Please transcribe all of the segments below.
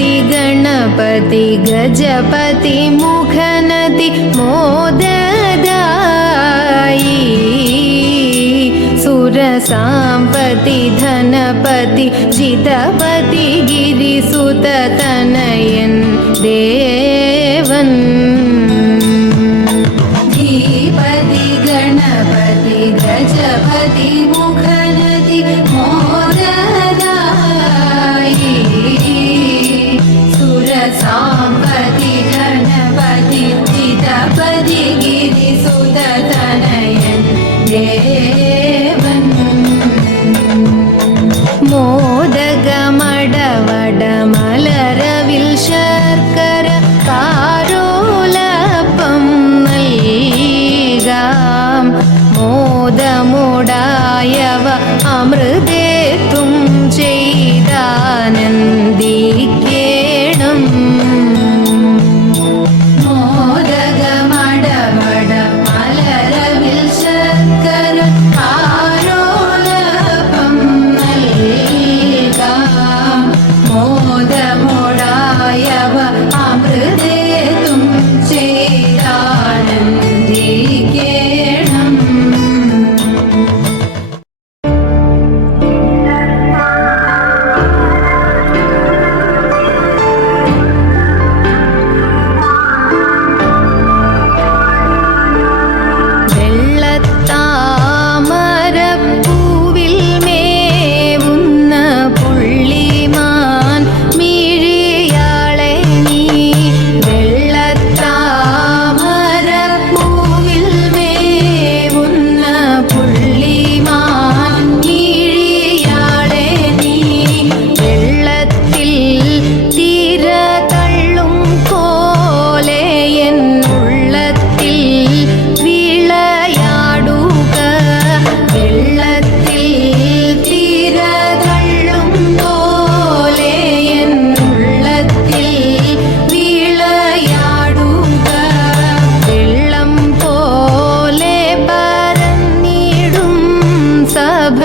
श्रीपति गणपति गजपति मुखनति मोददायी सुरसाम्पति धनपति जितपति गिरिसुततनयन् देवन् श्रीपति गणपति गजपति मुखनति मोददायी सुरसाम्पति धनपति जितपति गिरिसुततनयन् देवन् മോദകമടവട മലരവിൽ ശർക്കര കാരോലപ്പം നൽകാം മോദമുടായവ അമൃതേത്തും ചെയ്താനന്ദിക്കേണം മോദകമടവട മലരവിൽ ശർക്കര കാരോലപ്പം നൽകാം മോദമുടായവ അമൃതേതും ചെയ്താനന്ദിക്കേണം വെള്ളത്താമരപ്പൂവിൽ മേവുന്ന പുള്ളിമാൻ മിഴിയാളെ നീ വെള്ളത്താമരപ്പൂവിൽ മേവുന്ന പുള്ളിമാൻ മിഴിയാളെ നീ വെള്ളത്തിൽ തിര തള്ളും പോലെ എന്നുള്ളത്തിൽ വിളയാടുക വെള്ളത്തിൽ തിര തള്ളും പോലെ എന്നുള്ളത്തിൽ വിളയാടുക വെള്ളം പോലെ പരന്നിടും സഭ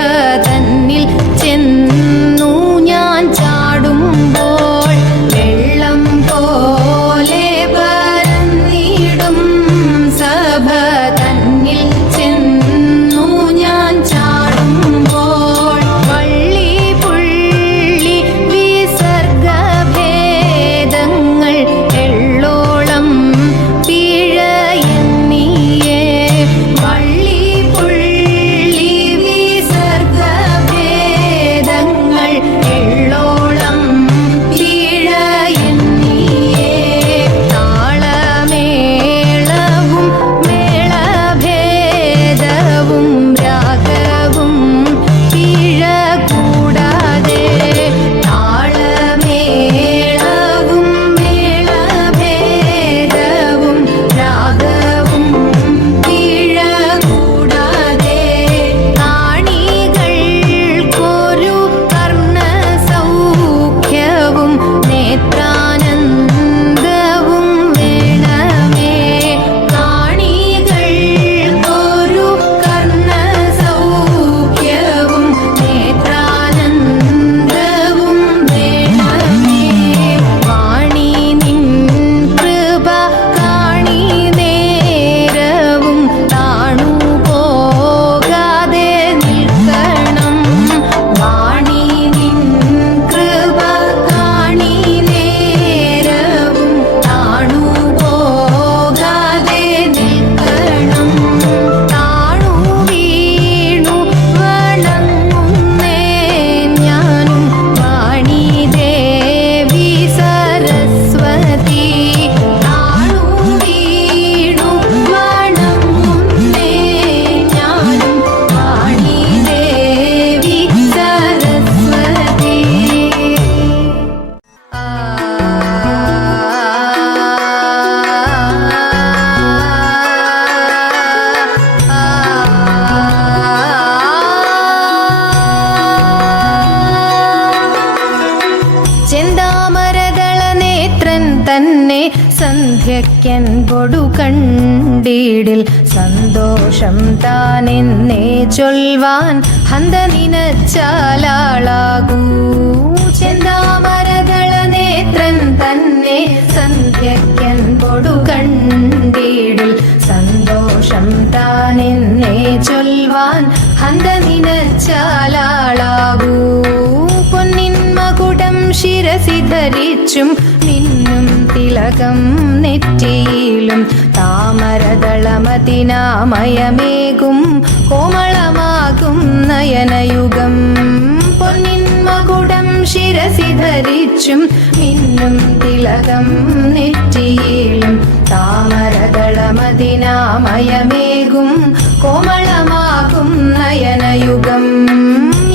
തന്നിൽ ചെന്നു ഞാൻ ചാടുമ്പോൾ വെള്ളം പോലെ പരന്നിടും സഭ തന്നിൽ ചെന്നു ഞാൻ ചാടുമ്പോൾ വള്ളി പുള്ളി വിസർഗഭേദങ്ങൾ എള്ളോളം പിഴയെന്നിയേ വള്ളി പുള്ളി വിസർഗഭേദങ്ങൾ എള്ളോളം പിഴയെന്നിയേ താളമേളവും മേളഭേദവും രാഗവും പിഴ കൂടാതെ താളമേളവും മേളഭേദവും രാഗവും പിഴ കൂടാതെ കാണികൾക്കൊരു കർണസൗഖ്യവും നേത്രാനന്ദവും വേണമേ കാണികൾക്കൊരു കർണസൗഖ്യവും നേത്രാനന്ദവും വേണമേ വാണി നിൻ കൃപ കാണി നേരവും താണു പോകാതെ നിൽക്കണം വാണി നിൻ കൃപ കാണി നേരവും താണു പോകാതെ നിൽക്കണം താണു വീണു വണങ്ങുന്നേ ഞാനും വാണി ദേവി സരസ്വതി താണു വീണു വണങ്ങുന്നേ ഞാനും വാണി ദേവി സരസ്വതി ചെന്താമരദള നേത്രൻ തന്നെ സന്ധ്യയ്ക്കൻപൊടു കണ്ടിടിൽ സന്തോഷം താനെന്നേ ചൊൽവാൻ ഹന്ത നിനച്ചാലാളാകൂ ചെന്താമരദള നേത്രൻ തന്നെ സന്ധ്യയ്ക്കൻപൊടു കണ്ടീടിൽ സന്തോഷം താനെന്നേ ചൊൽവാൻ ഹന്ത നിനച്ചാലാളാകൂ. പൊന്നിൻ മകുടം ശിരസി ധരിച്ചും മിന്നും തിലകം നെറ്റിയിലും താമരദളമതിനാമയമേകും കോമളമാകും നയനയുഗം. പൊന്നിൻ മകുടം ശിരസി ധരിച്ചും മിന്നും തിലകം നെറ്റിയിലും താമരദളമതിനാമയമേകും കോമളമാകും നയനയുഗം.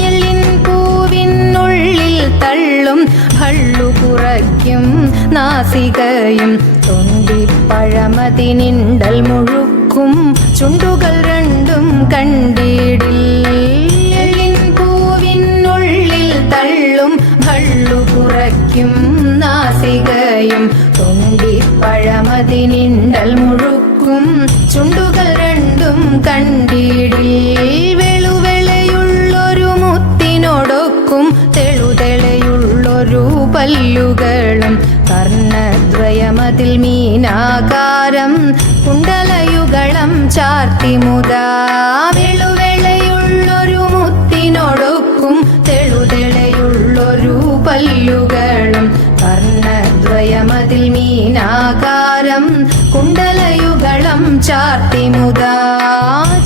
എല്ലിൻ പൂവിനുള്ളിൽ തള്ളും ഭള്ളു കുറയ്ക്കും നാസികയും തൊണ്ടിപ്പഴമതിനിണ്ടൽ മുഴുക്കും ചുണ്ടുകൾ രണ്ടും കണ്ടീടിൽ. എല്ലിൻ പൂവിനുള്ളിൽ തള്ളും ഭള്ളു കുറയ്ക്കും നാസികയും തൊണ്ടിപ്പഴമതിനിണ്ടൽ മുഴുക്കും ചുണ്ടുകൾ രണ്ടും കണ്ടീടിൽ. വെളുവെളയുള്ളൊരു മുത്തിനോടൊക്കും തെളുതെളയുള്ളൊരു പല്ലുകളും കർണദ്വയമതിൽ മീനാകാരം കുണ്ടലയുഗളം ചാർത്തിമുതാ. വെളുവെളയുള്ളൊരു മുത്തിനോടൊക്കും തെളുതെളയുള്ളൊരു പല്ലുകളും കർണദ്വയമതിൽ മീനാകാരം കുണ്ടലയുഗളം ചാർത്തിമുതാ.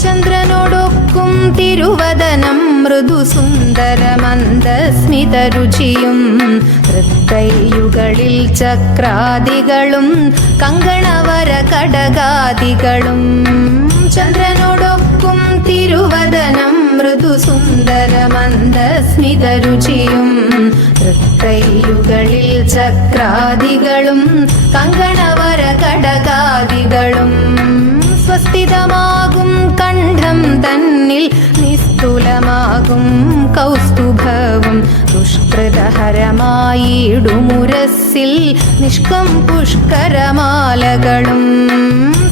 ചന്ദ്രനോടൊക്കും തിരുവദനം മൃദു സുന്ദരമന്ദസ്മിതരുചിയും തൃക്കൈയുകളിൽ ചക്രാദികളും കങ്കണവര കടകാദികളും. ചന്ദ്രനോടൊക്കും തിരുവദനം മൃദു സുന്ദരമന്ദസ്മിതരുചിയും തൃക്കൈയുകളിൽ ചക്രാദികളും കങ്കണവര കടകാദികളും. സ്വസ്ഥിതമാകും കണ്ഠം തന്നിൽ നിസ്തുലമാകും കൗസ്തുഭവും ദുഷ്കൃതഹരമായിടുമുരസ്സിൽ നിഷ്കം പുഷ്കരമാലകളും.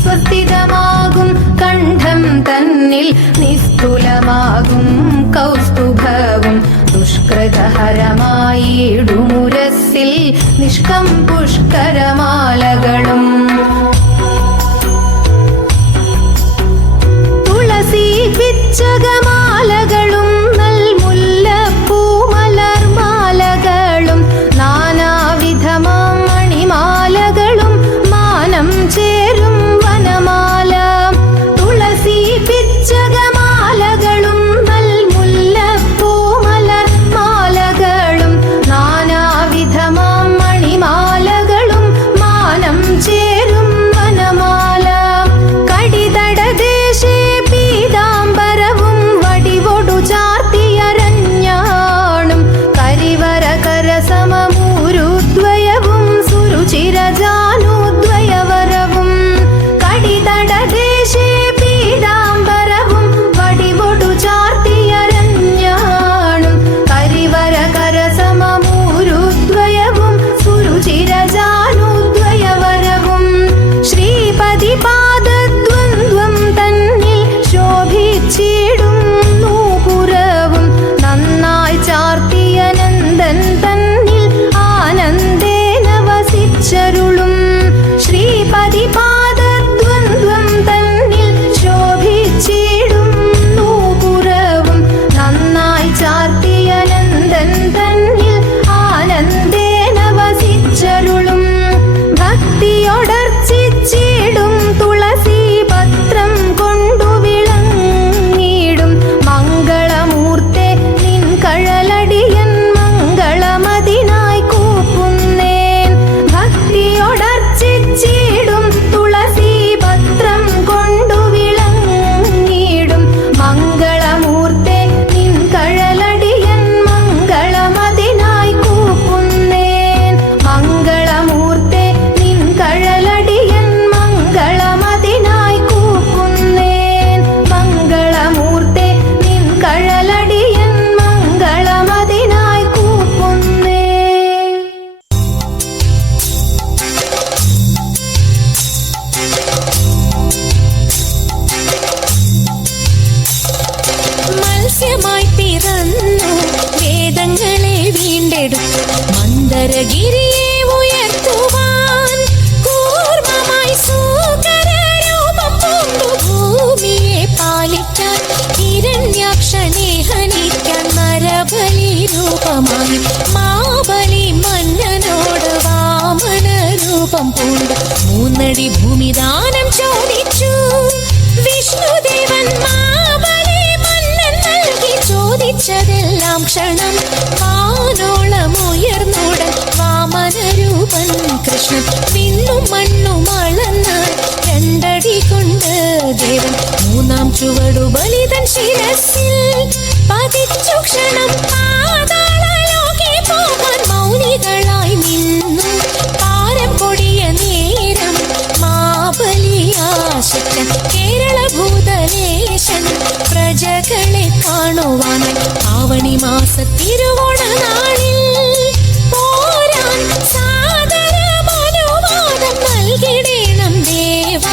സ്വസ്ഥിതമാകും കണ്ഠം തന്നിൽ നിസ്തുലമാകും കൗസ്തുഭവും ദുഷ്കൃതഹരമായിടുമുരസ്സിൽ നിഷ്കം പുഷ്കരമാലകളും. തുളസി പിച്ചകമാലകളും നൽമുല്ലപ്പൂമലർമാലകളും നാനാവിധമാം മണിമാലകളും മാനം ചേരും വനമാല. തുളസി പിച്ചകമാലകളും നൽമുല്ലപ്പൂമലർമാലകളും നാനാവിധമാം മണിമാലകളും മാനം ചേരും വനമാല. കടിതടദേശേ പീതാംബരവും വടിവൊടു ചാർത്തിയരഞ്ഞാണും കരിവര കരസമമൂരുദ്വയവും സുരുചിരജാനുദ്വയവരവും. കടിതടദേശേ പീതാംബരവും വടിവൊടു ചാർത്തിയരഞ്ഞാണും കരിവര കരസമമൂരുദ്വയവും സുരുചിരജാനുദ്വയവരവും. ശ്രീപതി പാദദ്വന്ദ്വം തന്നിൽ ശോഭിച്ചിടും നൂപുരവും നന്നായി ചാർത്തിയ നന്ദൻ തന്നിൽ ആനന്ദേന വസിച്ചരുളും. ശ്രീപതി പാദദ്വന്ദ്വം തന്നിൽ ശോഭിച്ചിടും നൂപുരവും നന്നായി ചാർത്തിയ നന്ദൻ തന്നിൽ ആനന്ദേന വസിച്ചരുളും. ഭക്തിയൊടർച്ചിച്ചിടും തുളസി പത്രം കൊണ്ടു വിളങ്ങിടും മംഗളമൂർത്തെ നിൻ കഴലടിയൻ മംഗളമതിനായി കൂപ്പുന്നേൻ. ഭക്തിയൊടർച്ചിച്ചിടും തുളസി പത്രം കൊണ്ടു വിളങ്ങിടും മംഗളമൂർത്തെ നിൻ കഴലടിയൻ മംഗളമതിനായി കൂപ്പുന്നേൻ. മംഗളമൂർത്തെ നിൻ കഴലടിയൻ മംഗളമതിനായി കൂപ്പുന്നേൻ. മംഗളമൂർത്തെ നിൻ കഴലടിയൻ മംഗളമതിനായി കൂപ്പുന്നേൻ. മത്സ്യമായി പിറന്നു വേദങ്ങളെ വീണ്ടെടുത്തു മന്ദരഗിരിയെ ഉയർത്തു രൂപമായി മാബലി മന്നനോട് വാമന രൂപം പൂണ്ട് 3 അടി ഭൂമിദാനം ചോദിച്ചു വിഷ്ണുദേവൻ. മാബലി മന്നൻ നൽകി ചോദിച്ചതെല്ലാം ക്ഷണം വാനോളം ഉയർന്നുടൻ വാമന രൂപൻ കൃഷ്ണൻ. വിണ്ണും മണ്ണും അളന്ന് 2 അടി കൊണ്ട് ദേവൻ 3-ാം ചുവടു ബലിതൻ ശിരസിൽ പതിച്ചു. ക്ഷണം പാതാളലോകെ പോകാൻ മൗനികളായി നിന്നു. പാരം പൊടിയ നേരം മാബലിയാശക്തൻ കേരള ഭൂതലേശൻ പ്രജകളെ കാണുവാനായി ആവണി മാസ തിരുവോണ നാളിൽ പോരാൻ സാദരമനുവാദം നൽകിടേണം ദേവ.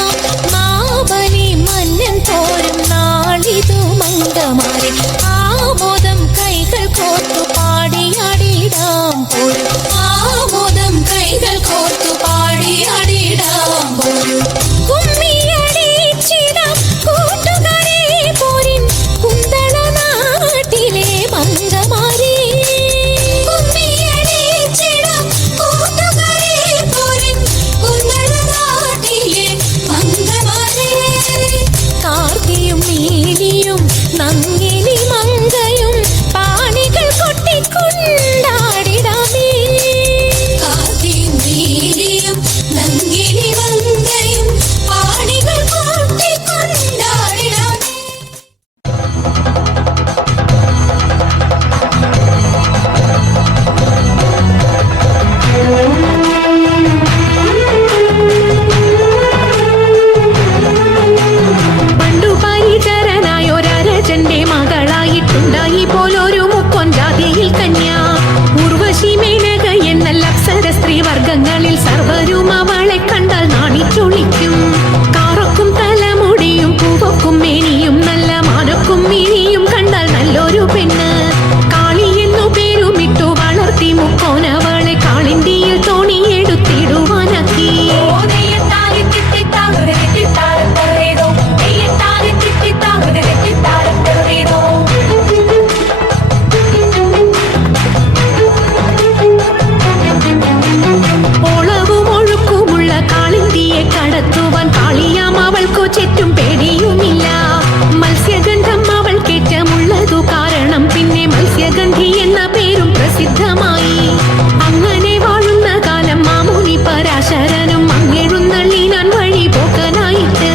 മാബലി മന്നൻ പോരും നാളിതു മംഗമാരെ ആമോദം കൈകൾ കോർത്തു പാടിയാടിടാം പോരും. ആമോദം കൈകൾ കോർത്തു പാടിയാടിടാം പോരും. കുമ്മിയടിച്ചിടാം കൂട്ടുകാരെ പോരിൻ കുന്തള നാട്ടിലെ മംഗമാരെ. കുമ്മിയടിച്ചിടാം കൂട്ടുകാരെ പോരിൻ കുന്തള നാട്ടിലെ മംഗമാരെ. കാർത്തിയും നീലിയും നങ്ങിനി മങ്കയും പാണികൾ കൊട്ടിക്കൊണ്ടാടിടാമേ. കാർത്തിയും നീലിയും നങ്ങിനി മങ്കയും പാണികൾ കൊട്ടിക്കൊണ്ടാടിടാമേ. പണ്ടു പരിചരനായൊരരജന്റെ മകളായിട്ടുണ്ടായി പോലൊരു മുക്കൊൻ ജാതിയിൽ കന്യ. ഉർവശി മേനക എന്നല്ല അപ്സര സ്ത്രീ വർഗങ്ങളിൽ സർവരും അവളെ കണ്ടാൽ നാണിച്ചൊളിക്കും. കാറൊക്കും തലമുടിയും പൂവൊക്കും മേനിയും നല്ല മാനൊക്കും മിഴിയും കണ്ടാൽ നല്ലൊരു പെണ്ണ്. കാളി എന്നു പേരുമിട്ടു വളർത്തി മുക്കോൻ അവളെ കാളിന്തിയിൽ തോണിയെടുത്തിടുവാനാക്കി. ഓളവും ഒഴുക്കുമുള്ള കാളിന്തിയെ കടത്തുവാൻ കാളിയാം അവൾക്കു ചുറ്റും പേടിയുമില്ല. മത്സ്യഗന്ധം അവൾക്കേറ്റമുള്ളതു കാരണം പിന്നെ മത്സ്യഗന്ധി എന്ന പേരും പ്രസിദ്ധമായി. അങ്ങനെ വാഴുന്ന കാലം മാമുനി പരാശരനും അങ്ങെഴുന്നള്ളിനാൻ വഴി പോക്കനായിട്ട്.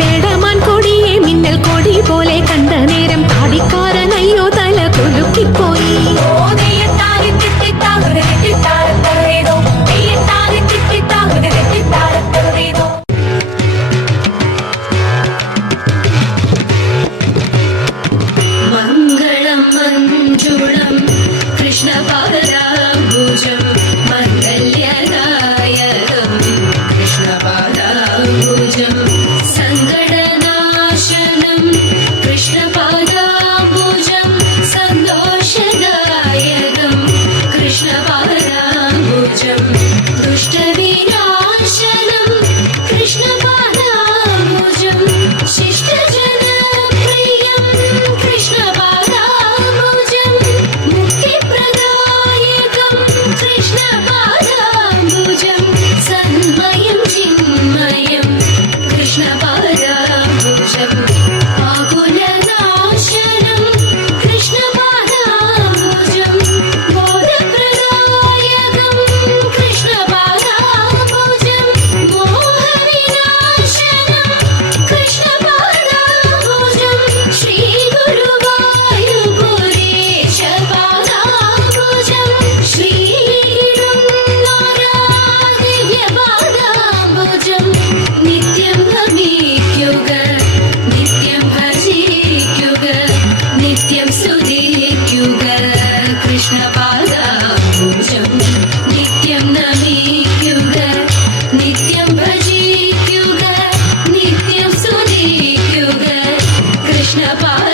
പേടമാൻ കൊടിയെ മിന്നൽ കൊടി പോലെ കണ്ട നേരം താടിക്കാരനയ്യോ തല കുലുക്കിപ്പോയി. മംഗളം മഞ്ജുളം കൃഷ്ണപാദാംബുജം മംഗല്യദായകം കൃഷ്ണപാദാംബുജം സങ്കടനാശനം കൃഷ്ണപാദാംബുജം സന്തോഷദായകം കൃഷ്ണപാദാംബുജം ദുഷ്ടവിനാശനം കൃഷ്ണപാദാംബുജം ശിഷ്ടജനപ്രിയം കൃഷ്ണപാദാംബുജം മുക്തിപ്രദായകം കൃഷ്ണപാദാംബുജം സന്മയം ചിന്മയം കൃഷ്ണപാദാംബുജം ആകുലനാശനം കൃഷ്ണപാദാംബുജം ബോധപ്രദായകം കൃഷ്ണപാദാംബുജം മോഹവിനാശനം കൃഷ്ണപാദാംബുജം ശ്രീഗുരുവായൂരേശപാദാംബുജം ശ്രീഗുരുനാരാദിവ്യപാദാംബുജം നിത്യം നമിക്കുക നിത്യം ഭജിക്കുക നിത്യം സ്തുതിക്കുക കൃഷ്ണപാദാംബുജം നിത്യം നമിക്കുക നിത്യം ഭജിക്കുക നിത്യം സ്തുതിക്കുക കൃഷ്ണപാദാംബുജം